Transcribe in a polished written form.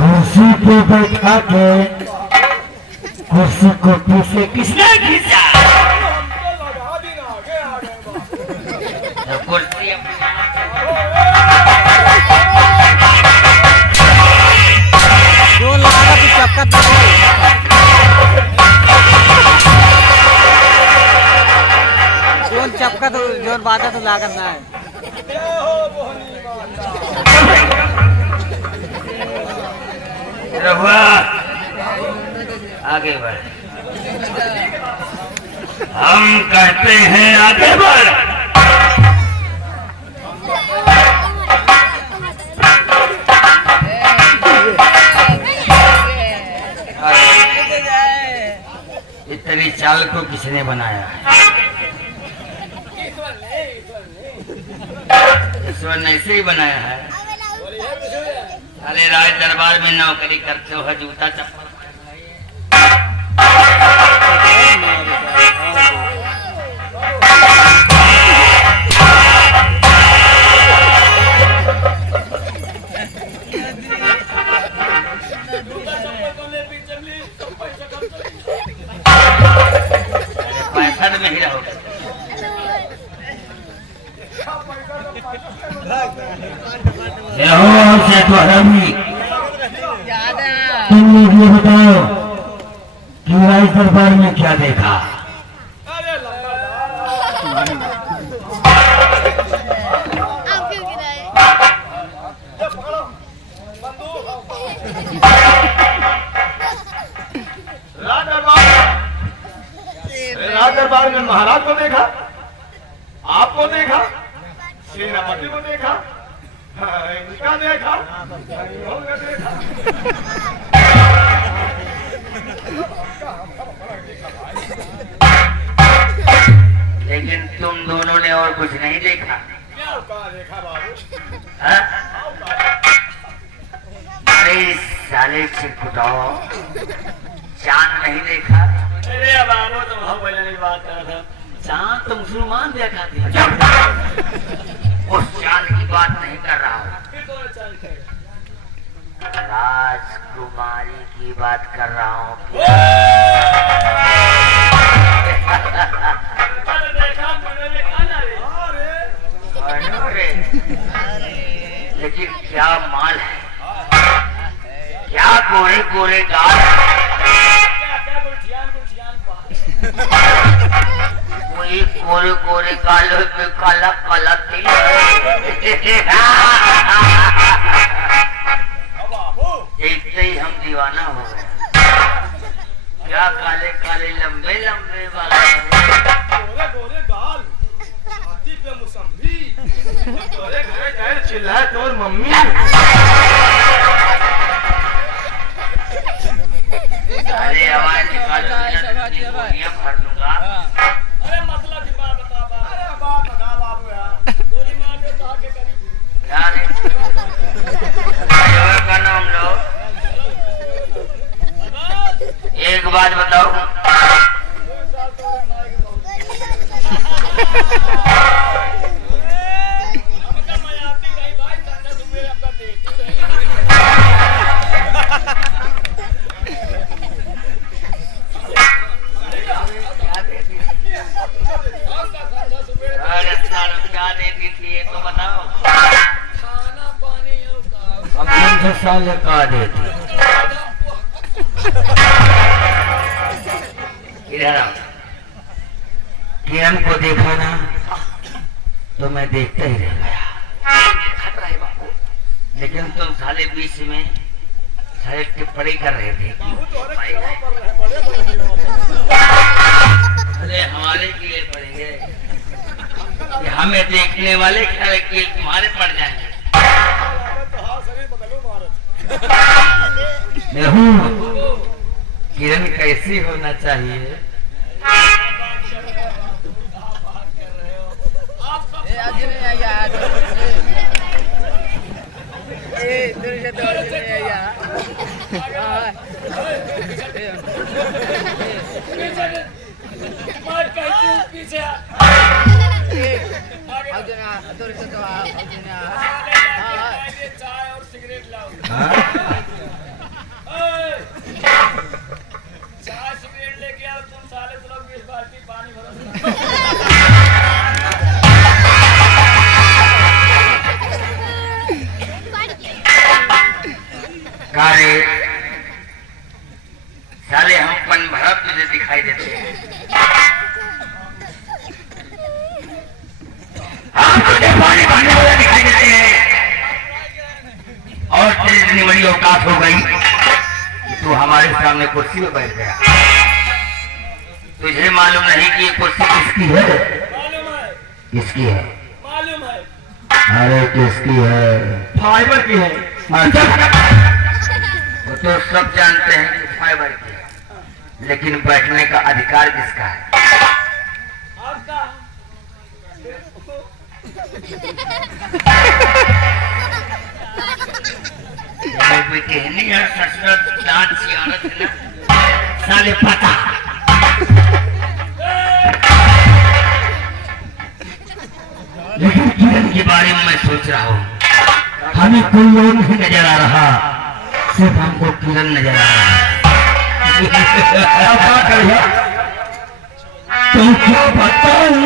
कुर्सी पे बैठा के कुर्सी को पीछे किसने खींचा? कुर्सी जो लगा तो चक्कर जोन चपका तो जोन बात तो लागत ना है। रहुआ आगे बढ़, हम कहते हैं आगे बढ़। इतनी चाल को किसने बनाया है? ईश्वर ने ऐसे ही बनाया है। अरे राज दरबार में नौकरी करते हो, जूता चप्पल पैसा में ही रहोगे। तुम लोग ये बताओ कि राज दरबार में क्या देखा? राज दरबार में महाराज को देखा, आपको देखा, सेनापति को देखा, इनका देखा, देखा। लेकिन तुम दोनों ने और कुछ नहीं देखा। क्या देखा बाबू? अरे साले चिरकुटाओ, चांद नहीं देखा? अरे बाबू तुम हम बोलने की बात कर रहे थे, चांद तो मुसलमान देखा थी। उस चांद की बात नहीं कर रहा हूँ, राजकुमारी की बात कर रहा हूँ। लेकिन क्या माल है, क्या गोरे गोरे गाल, वही गोरे गोरे गालों पे काला काला तिल। देखते ही हम दीवाना हो गए। क्या काले काले लंबे लंबे बाल, गोरे गोरे गाल, हाथी पे मुसम्मी, गोरे गोरे गाल, चिल्लाए तोर मम्मी। अरे आवाज निकालो, गोलियां भर दूंगा। अरे मतलब की बात बता। अरे बात बता बाबू यार, गोली मार दे तो आगे करी। यार करना हम लोग। एक बात बताओ, क्या देती थी ये तो बताओ। खाना पानी हम 300 साल का देती। किरण को देखा ना तो मैं देखता ही रह गया। लेकिन तुम साले बीच में सारे टिप्पणी कर रहे थे। अरे हमारे कीड़े पड़ेंगे, हमें देखने वाले ख्याल कीड़े तुम्हारे पड़ जाएंगे। मैं हूँ, किरण कैसी होना चाहिए? ए चाय और सिगरेट लाओ। चाय सिगरेट लेके आओ तुम साले लोग 20 बाल्टी पानी भरो। कारे साले हम पन भरा तुझे दिखाई देते हैं। हम तुझे पानी भरने वाला दिखाई देते हैं और तेरी इतनी बड़ी औकात हो गई कि तू हमारे सामने कुर्सी में बैठ गया। तुझे मालूम नहीं कि ये कुर्सी किसकी है? मालूम है, किसकी है? मालूम है। अरे किसकी है? फाइबर की है। वो तो सब जानते हैं कि फाइबर की है, लेकिन बैठने का अधिकार किसका है? आपका। कोई कहनी है ससुर दांत सियारत है ना साले पता। लेकिन किरण के बारे में मैं सोच रहा हूँ, हमें कोई और नहीं नजर आ रहा, सिर्फ हमको किरण नजर आ रहा है। तो क्या बताऊं?